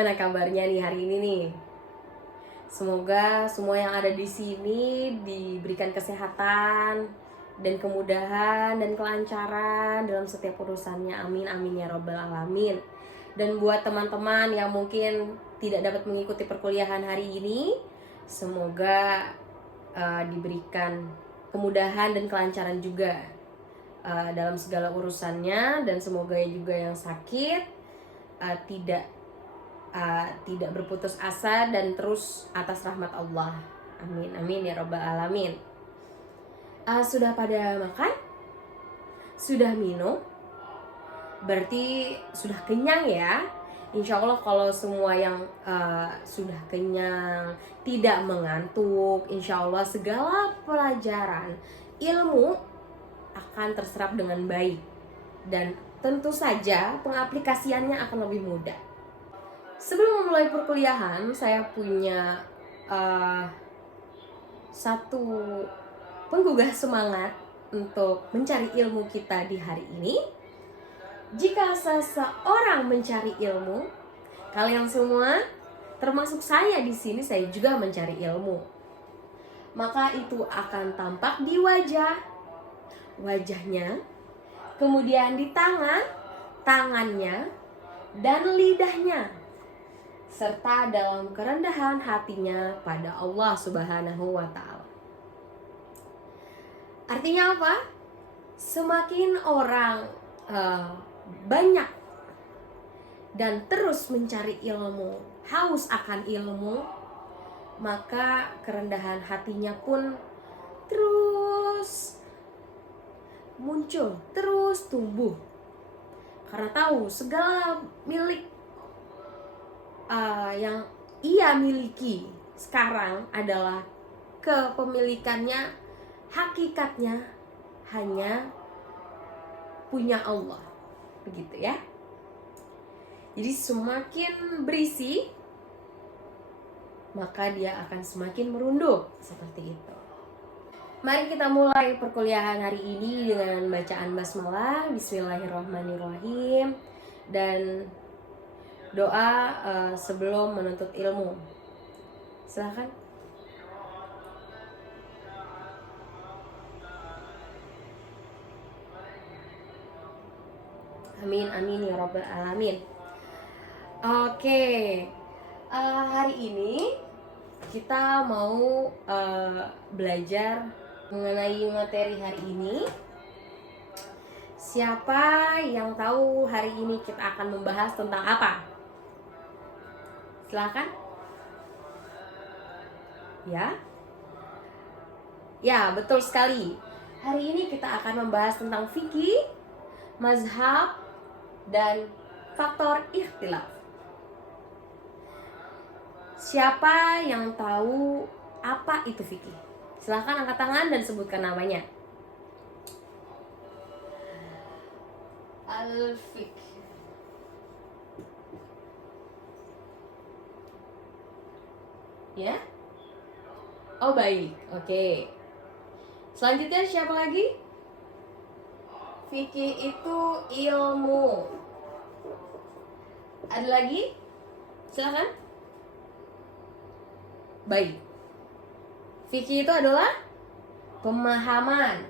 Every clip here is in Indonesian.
Gimana kabarnya nih hari ini nih? Semoga semua yang ada di sini diberikan kesehatan dan kemudahan dan kelancaran dalam setiap urusannya. Amin amin ya robbal alamin. Dan buat teman-teman yang mungkin tidak dapat mengikuti perkuliahan hari ini, semoga diberikan kemudahan dan kelancaran juga dalam segala urusannya, dan semoga juga yang sakit tidak berputus asa dan terus atas rahmat Allah. Amin amin ya robbal alamin. Sudah pada makan? Sudah minum? Berarti sudah kenyang ya. Insya Allah kalau semua yang sudah kenyang, tidak mengantuk, insya Allah segala pelajaran ilmu akan terserap dengan baik. Dan tentu saja pengaplikasiannya akan lebih mudah. Sebelum memulai perkuliahan, saya punya satu penggugah semangat untuk mencari ilmu kita di hari ini. Jika seseorang mencari ilmu, kalian semua, termasuk saya di sini, saya juga mencari ilmu. Maka itu akan tampak di wajahnya, kemudian di tangannya, dan lidahnya, serta dalam kerendahan hatinya pada Allah Subhanahu wa Ta'ala. Artinya apa? Semakin orang banyak dan terus mencari ilmu, haus akan ilmu, maka kerendahan hatinya pun terus muncul, terus tumbuh. Karena tahu segala milik yang ia miliki sekarang adalah kepemilikannya, hakikatnya hanya punya Allah, begitu ya. Jadi semakin berisi, maka dia akan semakin merunduk, seperti itu. Mari kita mulai perkuliahan hari ini dengan bacaan basmalah, bismillahirrahmanirrahim, dan doa sebelum menuntut ilmu. Silakan. Amin amin ya robbal alamin. Oke, hari ini kita mau belajar mengenai materi hari ini. Siapa yang tahu hari ini kita akan membahas tentang apa? Silakan. Ya, betul sekali. Hari ini kita akan membahas tentang fikih, mazhab, dan faktor ikhtilaf. Siapa yang tahu apa itu fikih? Silahkan angkat tangan dan sebutkan namanya. Al-fiqh. Ya? Oh baik, oke. Selanjutnya siapa lagi? Fikih itu ilmu. Ada lagi? Silakan. Baik. Fikih itu adalah pemahaman.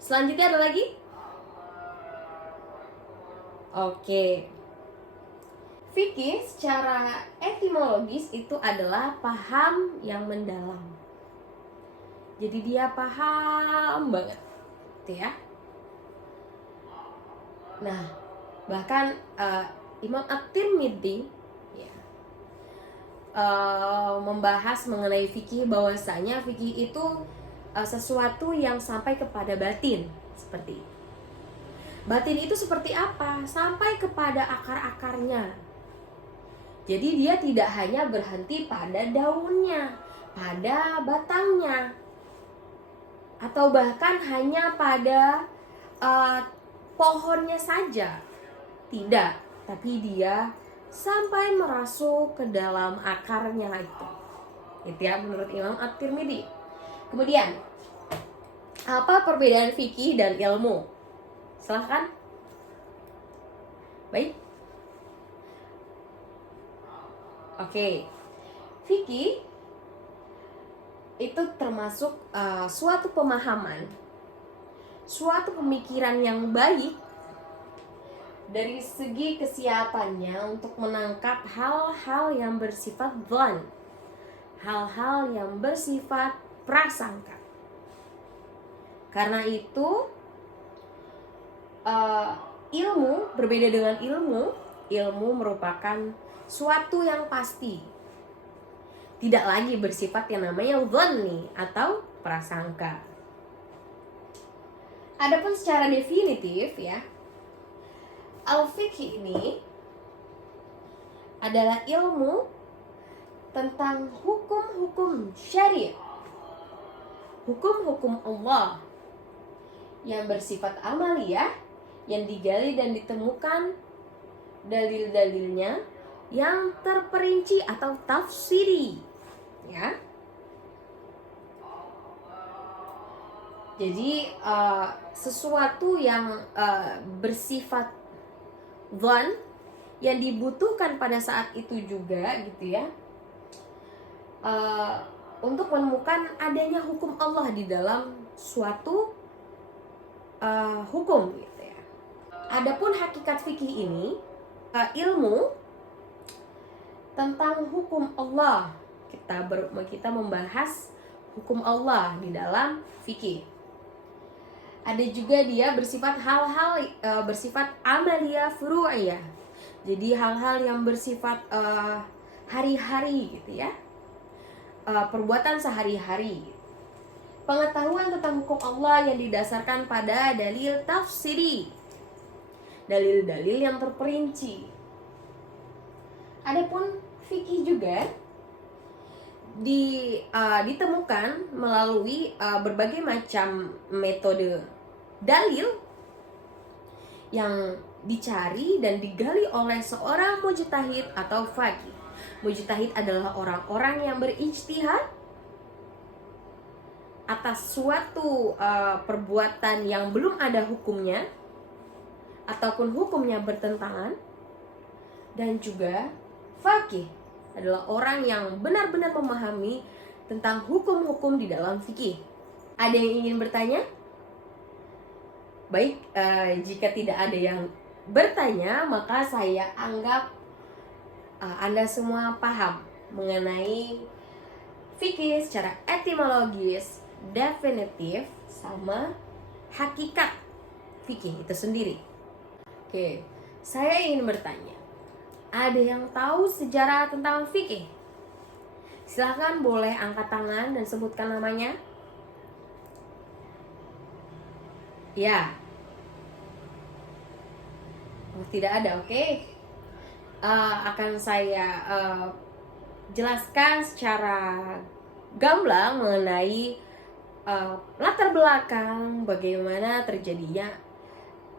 Selanjutnya ada lagi? Oke. Fikih secara etimologis itu adalah paham yang mendalam. Jadi dia paham banget, gitu ya. Nah, bahkan Imam At-Tirmidzi membahas mengenai fikih bahwasanya fikih itu sesuatu yang sampai kepada batin, seperti itu. Batin itu seperti apa? Sampai kepada akar-akarnya. Jadi dia tidak hanya berhenti pada daunnya, pada batangnya, atau bahkan hanya pada pohonnya saja. Tidak, tapi dia sampai merasuk ke dalam akarnya itu. Itu ya menurut Imam At-Tirmidzi. Kemudian Apa perbedaan fikih dan ilmu? Silahkan. Baik. Oke. Fikih itu termasuk suatu pemahaman, suatu pemikiran yang baik dari segi kesiapannya untuk menangkap hal-hal yang bersifat dhon, hal-hal yang bersifat prasangka. Karena itu ilmu berbeda dengan ilmu merupakan suatu yang pasti, tidak lagi bersifat yang namanya dhanni atau prasangka. Adapun secara definitif ya, al-fiqh ini adalah ilmu tentang hukum-hukum syariat, hukum-hukum Allah yang bersifat amaliyah, yang digali dan ditemukan dalil-dalilnya yang terperinci atau tafsiri, ya. Jadi sesuatu yang bersifat dhon yang dibutuhkan pada saat itu juga gitu ya, untuk menemukan adanya hukum Allah di dalam suatu hukum gitu ya. Adapun hakikat fikih ini ilmu tentang hukum Allah. Kita membahas hukum Allah di dalam fikih. Ada juga dia bersifat hal-hal bersifat amaliyah furu'iyah. Jadi hal-hal yang bersifat hari-hari gitu ya. Perbuatan sehari-hari. Pengetahuan tentang hukum Allah yang didasarkan pada dalil tafsiri, dalil-dalil yang terperinci. Adapun fikih juga ditemukan melalui berbagai macam metode dalil yang dicari dan digali oleh seorang mujtahid atau faqih. Mujtahid adalah orang-orang yang berijtihad atas suatu perbuatan yang belum ada hukumnya ataupun hukumnya bertentangan. Dan juga faqih adalah orang yang benar-benar memahami tentang hukum-hukum di dalam fikih. Ada yang ingin bertanya? Baik, jika tidak ada yang bertanya, maka saya anggap Anda semua paham mengenai fikih secara etimologis, definitif, sama hakikat fikih itu sendiri. Oke, saya ingin bertanya, ada yang tahu sejarah tentang fikih? Silahkan boleh angkat tangan dan sebutkan namanya. Ya. Oh, tidak ada, oke. Akan saya jelaskan secara gamblang mengenai latar belakang bagaimana terjadinya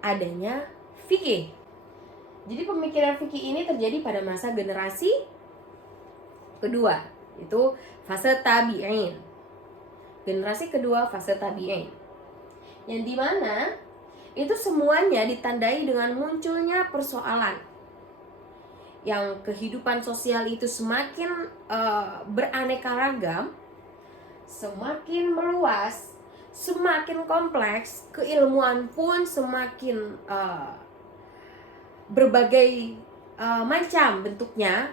adanya fikih. Jadi pemikiran fikih ini terjadi pada masa generasi kedua, itu fase tabi'in. Generasi kedua fase tabi'in, yang dimana itu semuanya ditandai dengan munculnya persoalan, yang kehidupan sosial itu semakin beraneka ragam, semakin meluas, semakin kompleks, keilmuan pun semakin berbagai macam bentuknya,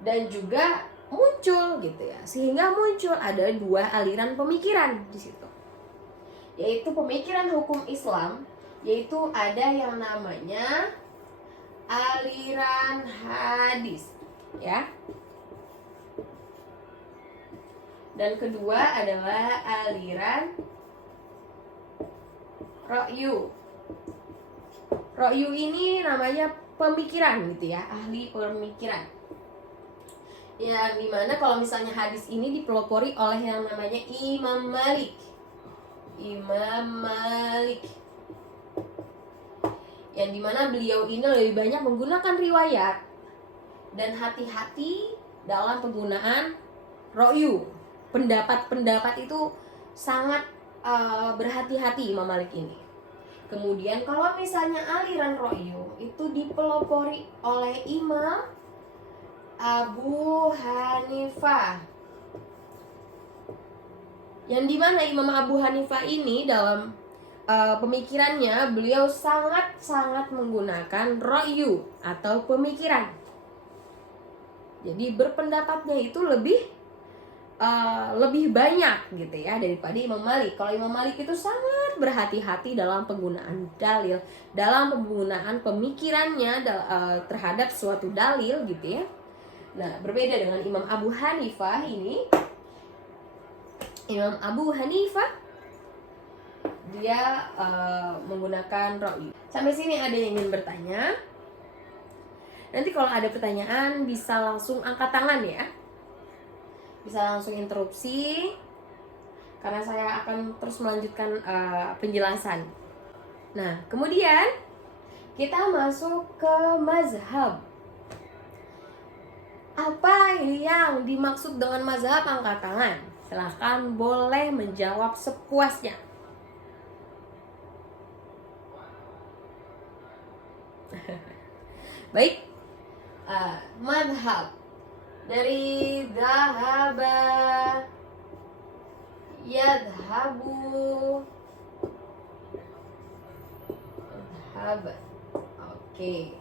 dan juga muncul gitu ya, sehingga muncul ada dua aliran pemikiran di situ, yaitu pemikiran hukum Islam, yaitu ada yang namanya aliran hadis ya, dan kedua adalah aliran ra'yu. Ra'yu ini namanya pemikiran gitu ya, ahli pemikiran. Yang dimana kalau misalnya hadis ini dipelopori oleh yang namanya Imam Malik. Imam Malik. Yang dimana beliau ini lebih banyak menggunakan riwayat dan hati-hati dalam penggunaan ra'yu. Pendapat-pendapat itu sangat berhati-hati Imam Malik ini. Kemudian kalau misalnya aliran Ra'yu itu dipelopori oleh Imam Abu Hanifah, yang dimana Imam Abu Hanifah ini dalam pemikirannya beliau sangat menggunakan Ra'yu atau pemikiran. Jadi berpendapatnya itu lebih banyak gitu ya daripada Imam Malik. Kalau Imam Malik itu sangat berhati-hati dalam penggunaan dalil, dalam penggunaan pemikirannya terhadap suatu dalil gitu ya. Nah, berbeda dengan Imam Abu Hanifah ini. Imam Abu Hanifah dia menggunakan Ra'yu. Sampai sini ada yang ingin bertanya? Nanti kalau ada pertanyaan bisa langsung angkat tangan ya. Bisa langsung interupsi karena saya akan terus melanjutkan penjelasan. Nah, kemudian kita masuk ke mazhab. Apa yang dimaksud dengan mazhab? Angkat tangan. Silahkan boleh menjawab sepuasnya. Baik, madhab dari dhahaba, yadhabu, dhahab. Oke,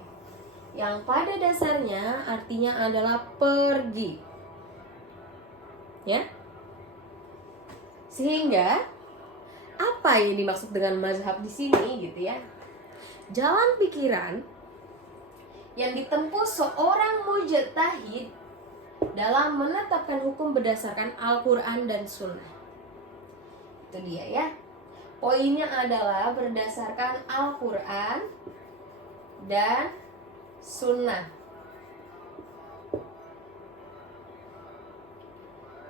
yang pada dasarnya artinya adalah pergi, ya. Sehingga apa yang dimaksud dengan mazhab di sini gitu ya? Jalan pikiran yang ditempuh seorang mujtahid dalam menetapkan hukum berdasarkan Al-Quran dan Sunnah. Itu dia ya. Poinnya adalah berdasarkan Al-Quran dan Sunnah.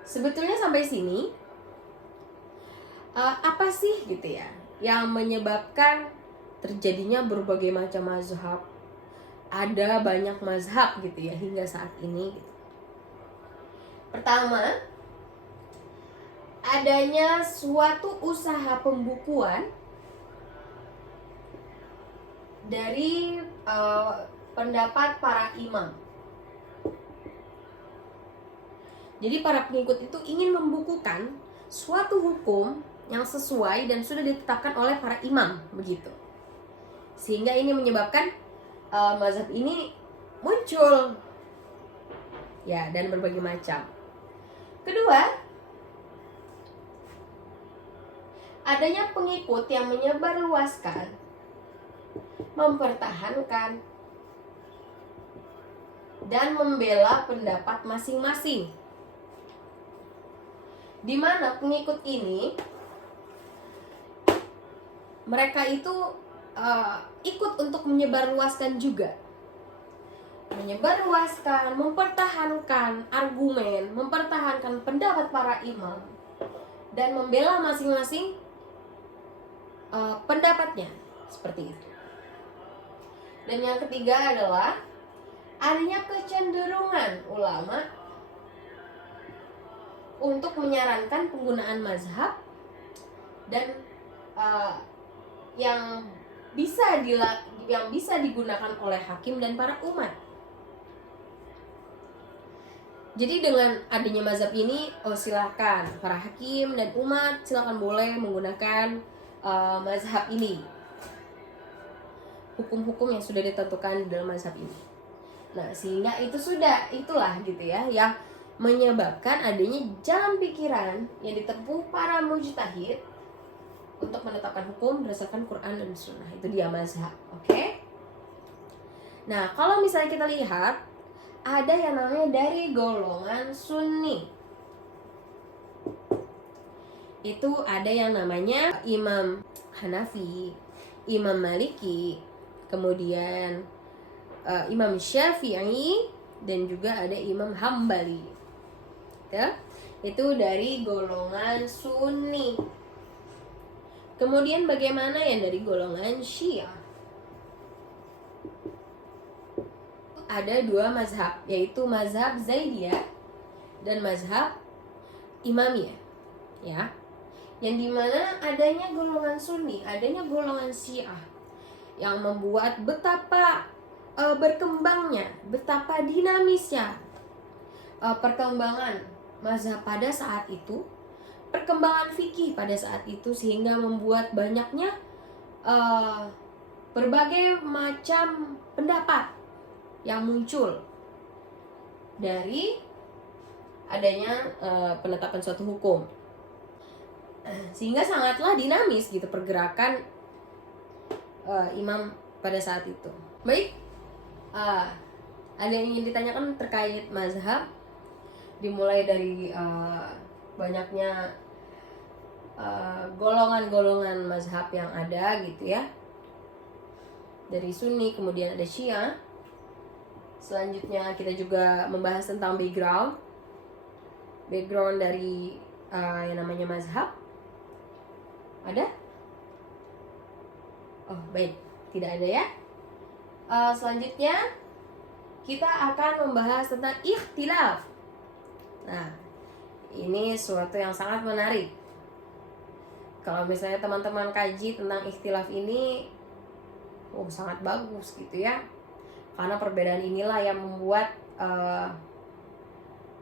Sebetulnya sampai sini apa sih gitu ya yang menyebabkan terjadinya berbagai macam mazhab? Ada banyak mazhab gitu ya hingga saat ini gitu. Pertama, adanya suatu usaha pembukuan dari pendapat para imam. Jadi para pengikut itu ingin membukukan suatu hukum yang sesuai dan sudah ditetapkan oleh para imam begitu. Sehingga ini menyebabkan mazhab ini muncul ya, dan berbagai macam. Kedua, adanya pengikut yang menyebarluaskan, mempertahankan, dan membela pendapat masing-masing, di mana pengikut ini mereka itu ikut untuk menyebarluaskan juga, menyebarluaskan, mempertahankan argumen, mempertahankan pendapat para imam, dan membela masing-masing pendapatnya seperti itu. Dan yang ketiga adalah adanya kecenderungan ulama untuk menyarankan penggunaan mazhab dan yang bisa digunakan oleh hakim dan para umat. Jadi dengan adanya mazhab ini, silakan para hakim dan umat silakan boleh menggunakan mazhab ini, hukum-hukum yang sudah ditentukan di dalam mazhab ini. Nah, sehingga itulah gitu ya yang menyebabkan adanya jalan pikiran yang ditempuh para mujtahid untuk menetapkan hukum berdasarkan Quran dan Sunnah. Itu dia mazhab, oke? Nah, kalau misalnya kita lihat, ada yang namanya dari golongan Sunni. Itu ada yang namanya Imam Hanafi, Imam Maliki, kemudian Imam Syafi'i, dan juga ada Imam Hambali. Ya? Itu dari golongan Sunni. Kemudian bagaimana yang dari golongan Syiah? Ada dua mazhab, yaitu mazhab Zaidiyah dan mazhab Imamiyah. Ya, yang dimana adanya golongan Sunni, adanya golongan Syiah yang membuat betapa berkembangnya, betapa dinamisnya perkembangan mazhab pada saat itu, perkembangan fikih pada saat itu, sehingga membuat banyaknya berbagai macam pendapat yang muncul dari adanya penetapan suatu hukum, sehingga sangatlah dinamis gitu pergerakan imam pada saat itu. Baik, ada yang ingin ditanyakan terkait mazhab, dimulai dari banyaknya golongan-golongan mazhab yang ada gitu ya, dari Sunni, kemudian ada Syiah. Selanjutnya kita juga membahas tentang background dari yang namanya mazhab. Ada? Oh baik, tidak ada ya. Selanjutnya kita akan membahas tentang ikhtilaf. Nah, ini suatu yang sangat menarik. Kalau misalnya teman-teman kaji tentang ikhtilaf ini, sangat bagus gitu ya. Karena perbedaan inilah yang membuat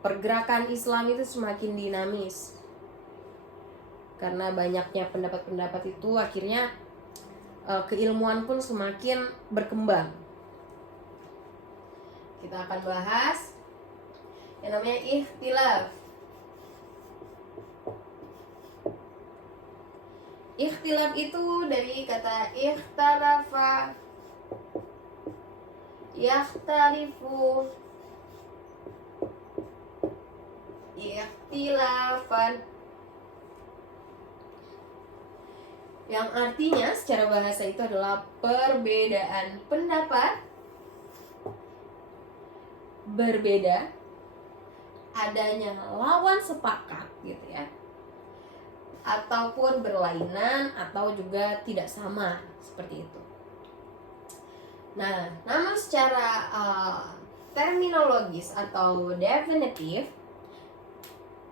pergerakan Islam itu semakin dinamis. Karena banyaknya pendapat-pendapat itu akhirnya keilmuan pun semakin berkembang. Kita akan bahas yang namanya ikhtilaf. Ikhtilaf itu dari kata ikhtalafa, yakhtalifu, ikhtilafan, yang artinya secara bahasa itu adalah perbedaan pendapat, berbeda, adanya lawan sepakat gitu ya, ataupun berlainan atau juga tidak sama, seperti itu. Nah, namun secara terminologis atau definitif,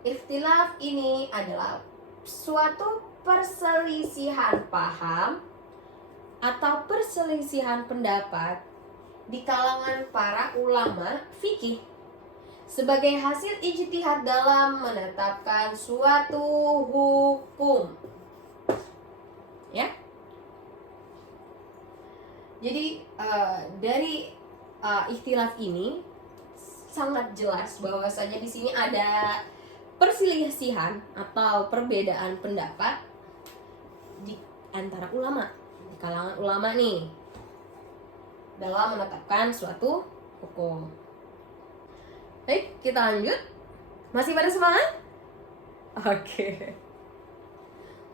ikhtilaf ini adalah suatu perselisihan paham atau perselisihan pendapat di kalangan para ulama fikih sebagai hasil ijtihad dalam menetapkan suatu hukum. Ya. Jadi dari ikhtilaf ini sangat jelas bahwasanya di sini ada perselisihan atau perbedaan pendapat di antara ulama, di kalangan ulama nih, dalam menetapkan suatu hukum. Baik, kita lanjut. Masih pada semangat? Oke.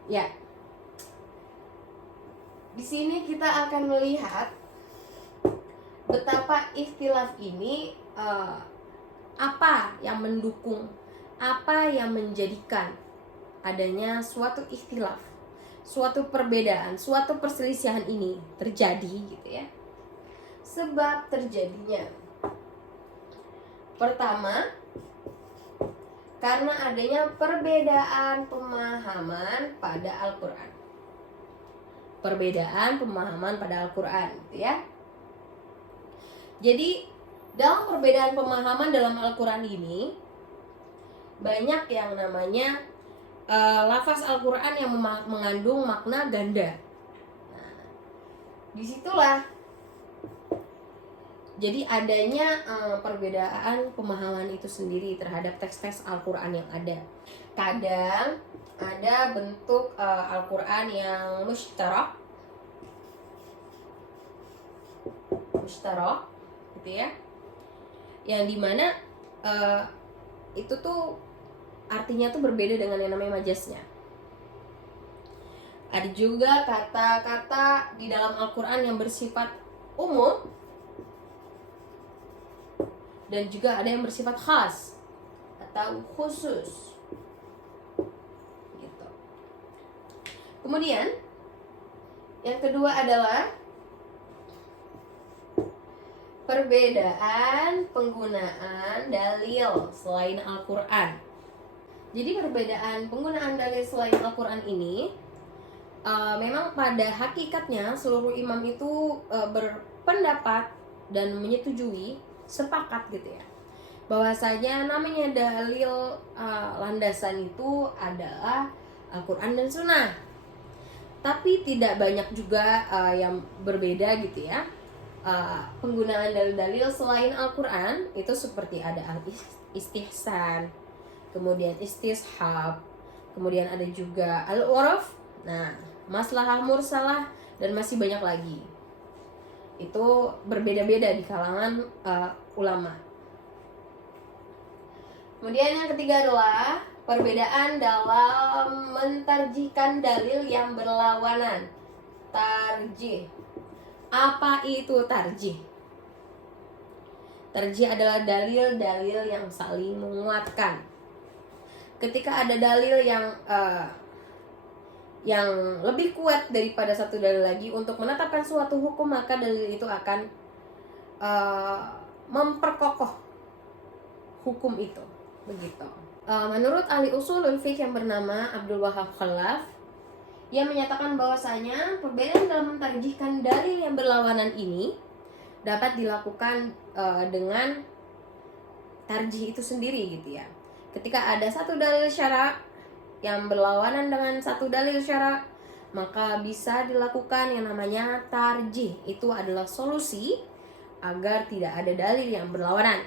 Ya. Di sini kita akan melihat betapa ikhtilaf ini apa yang mendukung, apa yang menjadikan adanya suatu ikhtilaf, suatu perbedaan, suatu perselisihan ini terjadi gitu ya. Sebab terjadinya, pertama, karena adanya perbedaan pemahaman pada Al-Quran. Perbedaan pemahaman pada Al-Quran gitu ya. Jadi dalam perbedaan pemahaman dalam Al-Quran ini banyak yang namanya lafaz Al-Quran yang mengandung makna ganda. Nah, disitulah jadi adanya perbedaan pemahaman itu sendiri terhadap teks-teks Al-Quran yang ada. Kadang ada bentuk Al-Quran yang mushtarak gitu ya, yang dimana itu tuh artinya tuh berbeda dengan yang namanya majaznya. Ada juga kata-kata di dalam Al-Quran yang bersifat umum, dan juga ada yang bersifat khas atau khusus gitu. Kemudian yang kedua adalah perbedaan penggunaan dalil selain Al-Quran. Jadi perbedaan penggunaan dalil selain Al-Quran ini memang pada hakikatnya seluruh imam itu berpendapat dan menyetujui, sepakat gitu ya, bahwasanya namanya dalil landasan itu adalah Al-Quran dan Sunnah. Tapi tidak banyak juga yang berbeda gitu ya. Penggunaan dalil-dalil selain Al-Quran itu seperti ada al-istihsan, kemudian istishab, kemudian ada juga al-uraf, nah, maslahah mursalah, dan masih banyak lagi. Itu berbeda-beda di kalangan ulama. Kemudian yang ketiga adalah perbedaan dalam mentarjihkan dalil yang berlawanan. Tarjih. Apa itu tarjih? Tarjih adalah dalil-dalil yang saling menguatkan. Ketika ada dalil yang lebih kuat daripada satu dalil lagi untuk menetapkan suatu hukum, maka dalil itu akan memperkokoh hukum itu. Begitu. Menurut ahli usulul fiqh yang bernama Abdul Wahab Khalaf, ia menyatakan bahwasanya perbedaan dalam mentarjihkan dalil yang berlawanan ini dapat dilakukan dengan tarjih itu sendiri gitu ya. Ketika ada satu dalil syara' yang berlawanan dengan satu dalil syara', maka bisa dilakukan yang namanya tarjih. Itu adalah solusi agar tidak ada dalil yang berlawanan.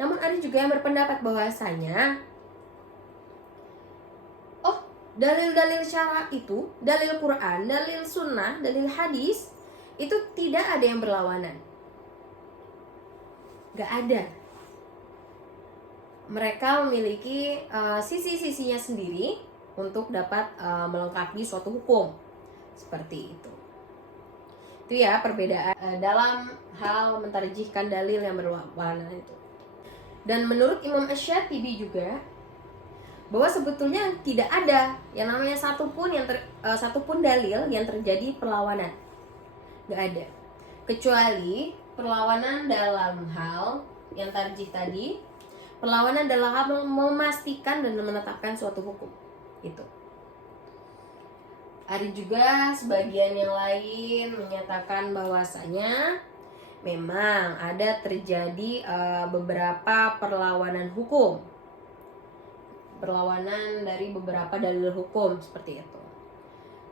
Namun ada juga yang berpendapat bahwasanya dalil-dalil syara' itu, dalil Quran, dalil sunnah, dalil hadis, itu tidak ada yang berlawanan. Gak ada. Mereka memiliki sisi-sisinya sendiri untuk dapat melengkapi suatu hukum. Seperti itu. Itu ya perbedaan dalam hal mentarjihkan dalil yang berlawanan itu. Dan menurut Imam Asy-Syatibi juga, bahwa sebetulnya tidak ada yang namanya satupun dalil yang terjadi perlawanan. Gak ada. Kecuali perlawanan dalam hal yang tarjih tadi, perlawanan dalam hal memastikan dan menetapkan suatu hukum. Itu. Ada juga sebagian yang lain menyatakan bahwasanya memang ada terjadi beberapa perlawanan hukum. Perlawanan dari beberapa dalil hukum seperti itu.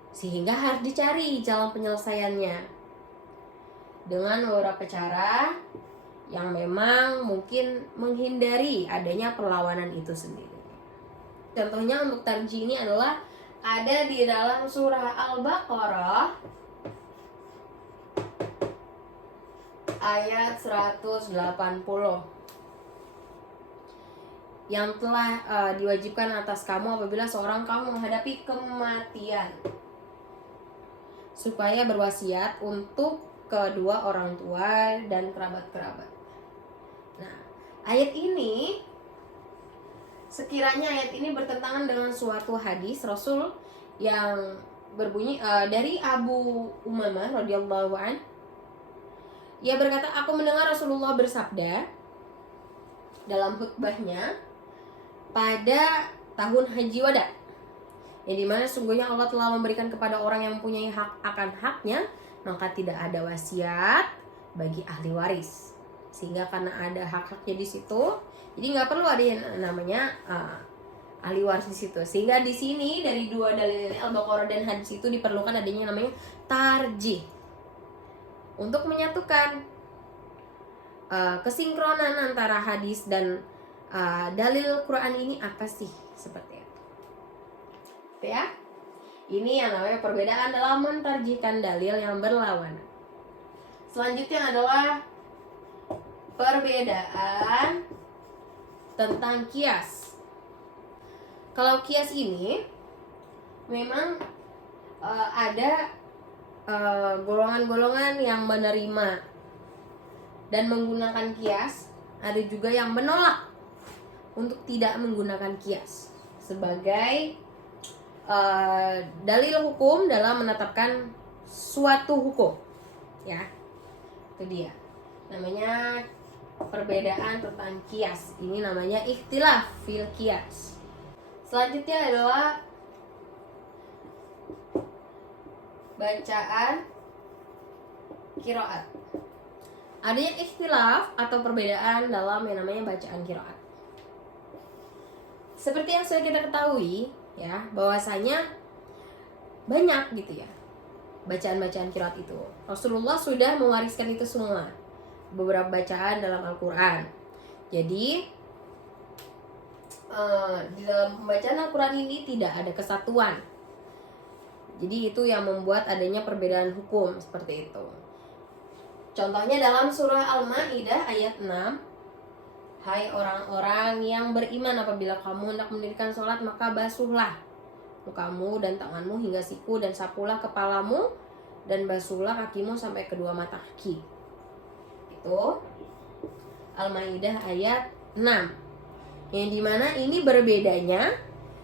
Sehingga harus dicari jalan penyelesaiannya dengan beberapa cara yang memang mungkin menghindari adanya perlawanan itu sendiri. Contohnya untuk tarjih ini adalah ada di dalam surah Al-Baqarah ayat 180 yang telah diwajibkan atas kamu apabila seorang kamu menghadapi kematian, supaya berwasiat untuk kedua orang tua dan kerabat-kerabat. Nah, ayat ini, sekiranya ayat ini bertentangan dengan suatu hadis Rasul yang berbunyi dari Abu Umamah radhiyallahu an. Ia berkata, aku mendengar Rasulullah bersabda dalam khutbahnya pada tahun Haji Wada, yang dimana sungguhnya Allah telah memberikan kepada orang yang mempunyai hak akan haknya, maka tidak ada wasiat bagi ahli waris. Sehingga karena ada hak-haknya di situ, jadi nggak perlu ada yang namanya ahli waris di situ. Sehingga di sini dari dua dalil Al-Baqarah dan hadis itu diperlukan adanya yang namanya tarjih untuk menyatukan kesinkronan antara hadis dan dalil Quran ini apa sih, seperti itu. Ya, ini yang namanya perbedaan dalam mentarjihkan dalil yang berlawanan. Selanjutnya adalah perbedaan tentang kias. Kalau kias ini memang ada golongan-golongan yang menerima dan menggunakan kias, ada juga yang menolak untuk tidak menggunakan kias sebagai dalil hukum dalam menetapkan suatu hukum. Ya, itu dia. Namanya perbedaan tentang kias. Ini namanya ikhtilaf fil kias. Selanjutnya adalah bacaan qiraat. Adanya ikhtilaf atau perbedaan dalam yang namanya bacaan qiraat. Seperti yang sudah kita ketahui ya, bahwasanya banyak gitu ya bacaan-bacaan qiraat itu. Rasulullah sudah mewariskan itu semua. Beberapa bacaan dalam Al-Qur'an. Jadi di dalam pembacaan Al-Qur'an ini tidak ada kesatuan. Jadi itu yang membuat adanya perbedaan hukum seperti itu. Contohnya dalam surah Al-Maidah ayat 6, hai orang-orang yang beriman, apabila kamu hendak mendirikan sholat maka basuhlah mukamu dan tanganmu hingga siku, dan sapulah kepalamu dan basuhlah kakimu sampai kedua mata kaki. Itu Al-Maidah ayat 6. Yang dimana ini berbedanya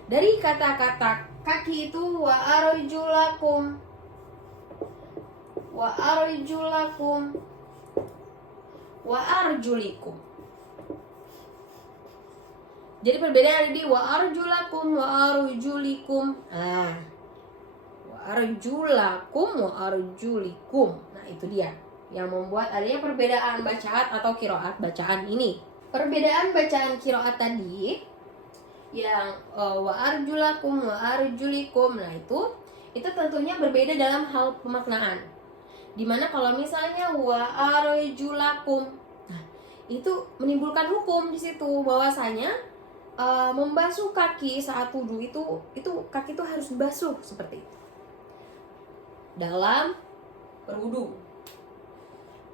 dari kata-kata kaki itu wa arjulakum, wa arjulakum, wa arjulikum. Jadi perbedaan ada di wa arjulakum, wa arjulikum. Wa arjulakum, wa arjulikum. Nah, itu dia yang membuat adanya perbedaan bacaan atau qiraat bacaan ini. Perbedaan bacaan qiraat tadi yang wa arjulakum, wa arjulikum. Nah, itu tentunya berbeda dalam hal pemaknaan. Dimana kalau misalnya wa arjulakum, nah, itu menimbulkan hukum di situ bahwasanya membasuh kaki saat wudhu itu kaki itu harus dibasuh seperti itu dalam berwudhu.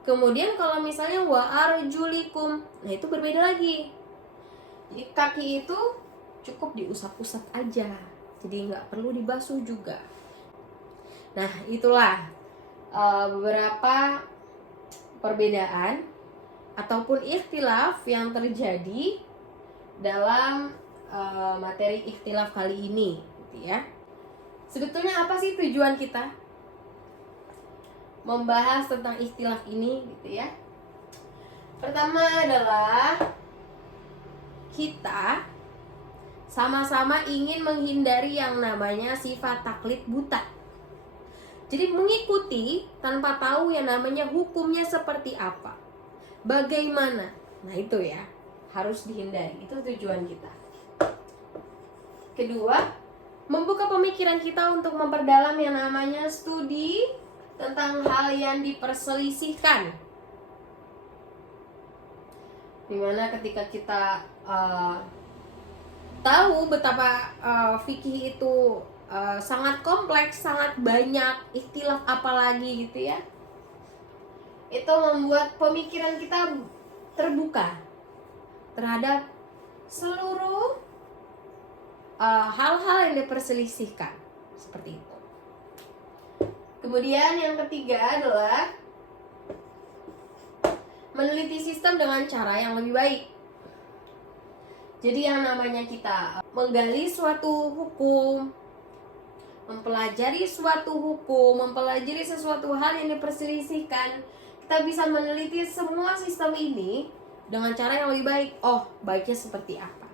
Kemudian kalau misalnya wa arjulikum, nah itu berbeda lagi. Jadi kaki itu cukup diusap-usap aja, jadi nggak perlu dibasuh juga. Nah, itulah beberapa perbedaan ataupun ikhtilaf yang terjadi dalam materi ikhtilaf kali ini, gitu ya. Sebetulnya apa sih tujuan kita membahas tentang ikhtilaf ini, gitu ya? Pertama adalah kita sama-sama ingin menghindari yang namanya sifat taklid buta. Jadi mengikuti tanpa tahu yang namanya hukumnya seperti apa, bagaimana. Nah, itu ya harus dihindari. Itu tujuan kita. Kedua, membuka pemikiran kita untuk memperdalam yang namanya studi tentang hal yang diperselisihkan. Dimana ketika kita tahu betapa fikih itu sangat kompleks, sangat banyak ikhtilaf apalagi gitu ya, itu membuat pemikiran kita terbuka terhadap seluruh hal-hal yang diperselisihkan seperti itu. Kemudian yang ketiga adalah meneliti sistem dengan cara yang lebih baik. Jadi yang namanya kita menggali suatu hukum, mempelajari suatu hukum, mempelajari sesuatu hal yang diperselisihkan, kita bisa meneliti semua sistem ini dengan cara yang lebih baik. Oh, baiknya seperti apa?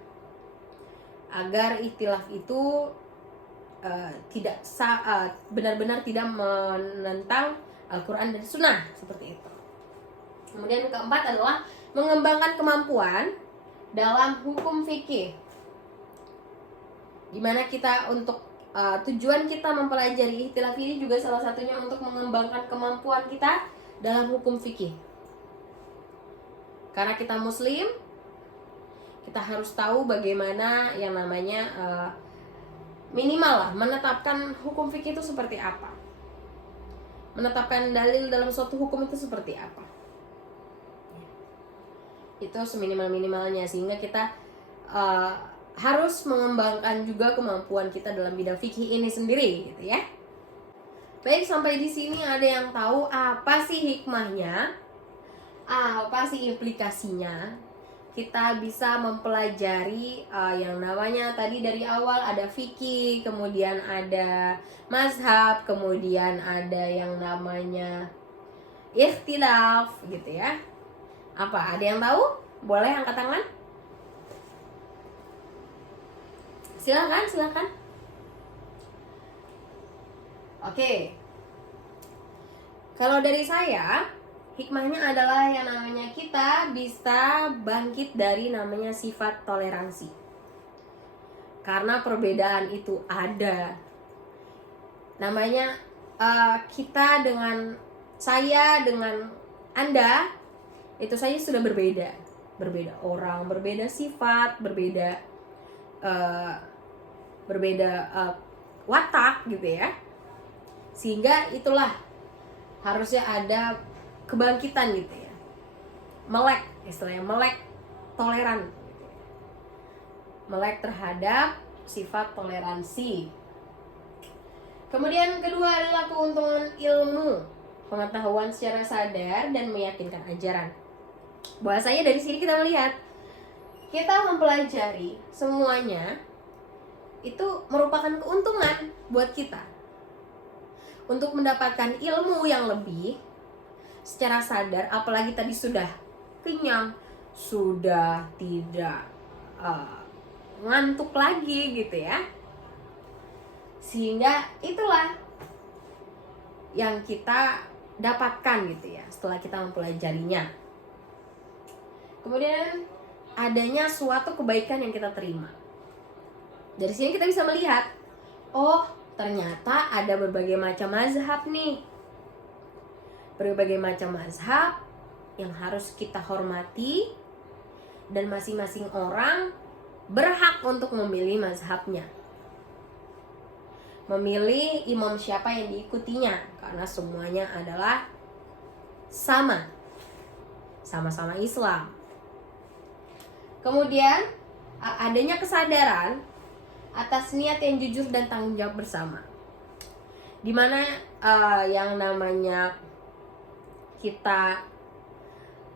Agar ikhtilaf itu benar-benar tidak menentang Al-Quran dan Sunnah, seperti itu. Kemudian yang keempat adalah mengembangkan kemampuan dalam hukum fikih, dimana kita untuk tujuan kita mempelajari ikhtilaf ini juga salah satunya untuk mengembangkan kemampuan kita dalam hukum fikih. Karena kita muslim, kita harus tahu bagaimana yang namanya minimal lah menetapkan hukum fikih itu seperti apa, menetapkan dalil dalam suatu hukum itu seperti apa. Itu seminimal-minimalnya, sehingga kita harus mengembangkan juga kemampuan kita dalam bidang fikih ini sendiri, gitu ya. Baik, sampai di sini ada yang tahu apa sih hikmahnya, apa sih implikasinya kita bisa mempelajari yang namanya tadi dari awal ada fikih, kemudian ada mazhab, kemudian ada yang namanya ikhtilaf, gitu ya. Apa? Ada yang tahu? Boleh angkat tangan. Silakan. Oke. Kalau dari saya, hikmahnya adalah yang namanya kita bisa bangkit dari namanya sifat toleransi. Karena perbedaan itu ada. Namanya kita dengan saya dengan Anda itu saja sudah berbeda. Berbeda orang, berbeda sifat, berbeda watak gitu ya. Sehingga itulah harusnya ada kebangkitan gitu ya. Melek, istilahnya melek toleran gitu ya. Melek terhadap sifat toleransi. Kemudian kedua adalah keuntungan ilmu, pengetahuan secara sadar dan meyakinkan ajaran. Bahwasanya dari sini kita melihat kita mempelajari semuanya itu merupakan keuntungan buat kita. Untuk mendapatkan ilmu yang lebih secara sadar, apalagi tadi sudah kenyang, sudah tidak ngantuk lagi gitu ya. Sehingga itulah yang kita dapatkan gitu ya setelah kita mempelajarinya. Kemudian adanya suatu kebaikan yang kita terima. Dari sini kita bisa melihat, oh ternyata ada berbagai macam mazhab nih. Berbagai macam mazhab yang harus kita hormati. Dan masing-masing orang berhak untuk memilih mazhabnya. Memilih imam siapa yang diikutinya. Karena semuanya adalah sama-sama Islam. Kemudian adanya kesadaran atas niat yang jujur dan tanggung jawab bersama, dimana yang namanya kita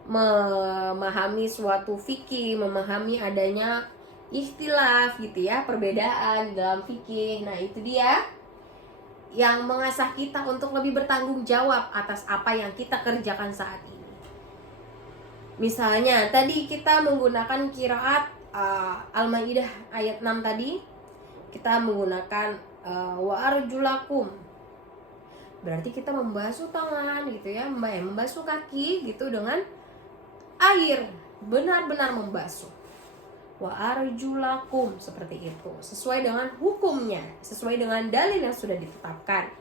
memahami suatu fikih, memahami adanya ikhtilaf gitu ya, perbedaan dalam fikih. Nah itu dia yang mengasah kita untuk lebih bertanggung jawab atas apa yang kita kerjakan saat ini. Misalnya tadi kita menggunakan qiraat Al-Maidah ayat 6 tadi, kita menggunakan wa arjulakum. Berarti kita membasuh tangan gitu ya, membasuh kaki gitu dengan air, benar-benar membasuh. Wa arjulakum, seperti itu, sesuai dengan hukumnya, sesuai dengan dalil yang sudah ditetapkan.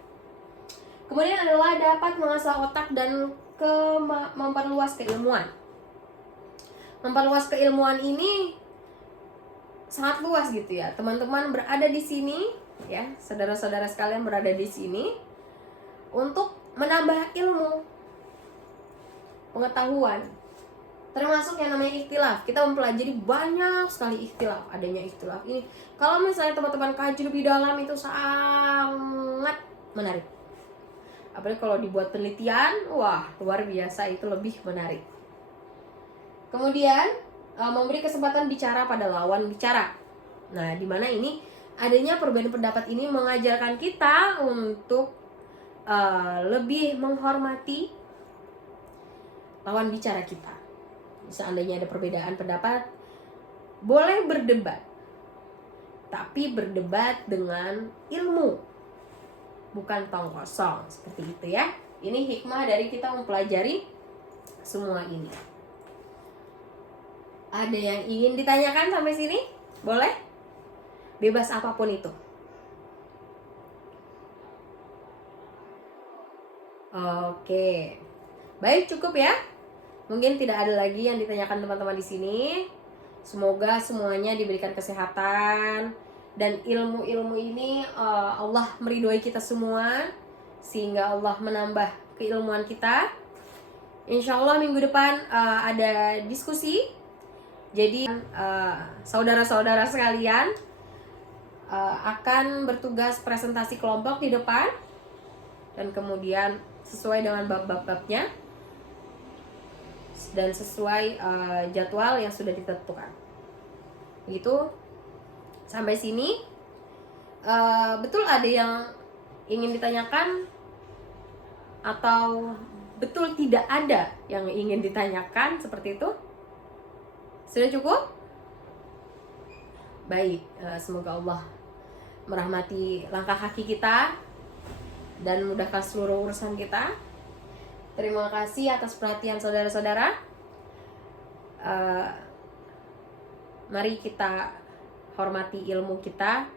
Kemudian adalah dapat mengasah otak dan memperluas keilmuan. Memperluas keilmuan ini sangat luas gitu ya. Teman-teman berada di sini ya, saudara-saudara sekalian berada di sini untuk menambah ilmu, pengetahuan. Termasuk yang namanya ikhtilaf. Kita mempelajari banyak sekali ikhtilaf. Adanya ikhtilaf ini, kalau misalnya teman-teman kaji lebih dalam, itu sangat menarik. Apalagi kalau dibuat penelitian, wah luar biasa, itu lebih menarik. Kemudian memberi kesempatan bicara pada lawan bicara. Nah, di mana ini adanya perbedaan pendapat ini mengajarkan kita untuk lebih menghormati lawan bicara kita. Seandainya ada perbedaan pendapat, boleh berdebat, tapi berdebat dengan ilmu, bukan tong kosong, seperti itu ya. Ini hikmah dari kita mempelajari semua ini. Ada yang ingin ditanyakan sampai sini? Boleh? Bebas apapun itu. Oke. Baik, cukup ya. Mungkin tidak ada lagi yang ditanyakan teman-teman di sini. Semoga semuanya diberikan kesehatan dan ilmu-ilmu ini Allah meridhoi kita semua, sehingga Allah menambah keilmuan kita. Insya Allah minggu depan ada diskusi. Jadi saudara-saudara sekalian akan bertugas presentasi kelompok di depan, dan kemudian sesuai dengan bab-babnya dan sesuai jadwal yang sudah ditentukan. Begitu. Sampai sini betul ada yang ingin ditanyakan atau betul tidak ada yang ingin ditanyakan, seperti itu? Sudah cukup? baik. Semoga Allah merahmati langkah kaki kita dan mudahkan seluruh urusan kita. Terima kasih atas perhatian saudara-saudara. Mari kita hormati ilmu kita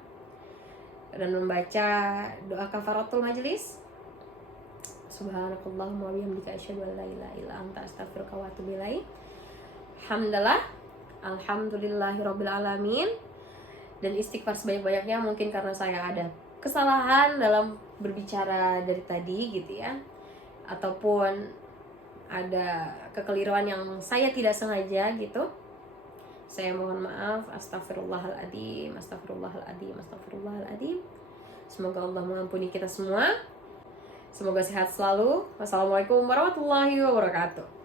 dan membaca doa kafaratul majelis. Subhanakallahumma wa bihamdika asyhadu an la ilaha illa anta astaghfiruka wa atubu ilaik. Alhamdulillahirabbil alamin. Dan istighfar sebanyak-banyaknya, mungkin karena saya ada kesalahan dalam berbicara dari tadi gitu ya, ataupun ada kekeliruan yang saya tidak sengaja gitu. Saya mohon maaf. Astagfirullahaladzim. Semoga Allah mengampuni kita semua. Semoga sehat selalu. Wassalamualaikum warahmatullahi wabarakatuh.